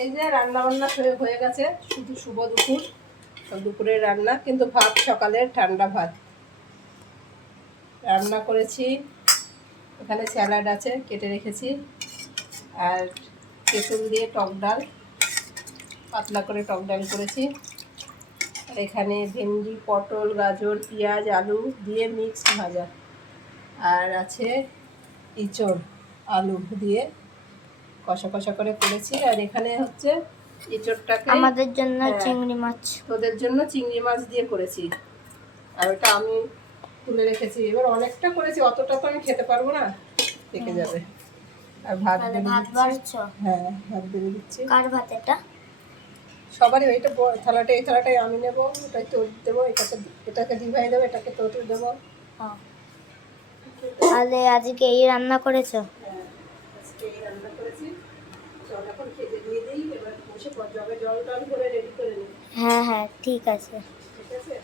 এই যে রান্না বান্না হয়ে গেছে, শুধু শুভ দুপুর, দুপুরের রান্না। কিন্তু ভাত সকালের ঠান্ডা ভাত রান্না করেছি। এখানে স্যালাড আছে, কেটে রেখেছি, আর তেঁতুল দিয়ে টক ডাল, পাতলা করে টক ডাল করেছি। আর এখানে ভেন্ডি, পটল, গাজর, পেঁয়াজ, আলু দিয়ে মিক্সড ভাজা। আর আছে ইঁচড় আলু দিয়ে কষা কষা করে করেছি। আর এখানে হচ্ছে ইঁচড়টাকে আমাদের জন্য চিংড়ি মাছ, তোদের জন্য চিংড়ি মাছ দিয়ে করেছি। আর ওটা আমি তুলে রেখেছি। এবার অনেকটা করেছি, অতটা তো আমি খেতে পারবো না, থেকে যাবে। আর ভাত বাড়ছো? হ্যাঁ, ভাত বেড়ে দিচ্ছি। কার ভাত এটা? সবারই। এইটা থালাটা, এই থালাটাই আমি নেবো, ওটাই তোর দেবো, এটাকে দিভাই দেবো, এটাকে তোর দেবো। তাহলে আজকে এই রান্না করেছো? হ্যাঁ, আজকে এই রান্না করেছি। চল এখন খেতে দিয়ে দিই, এবার বসে জগে জল টল করে রেডি করে নিই। হ্যাঁ হ্যাঁ, ঠিক আছে। ঠিক আছে।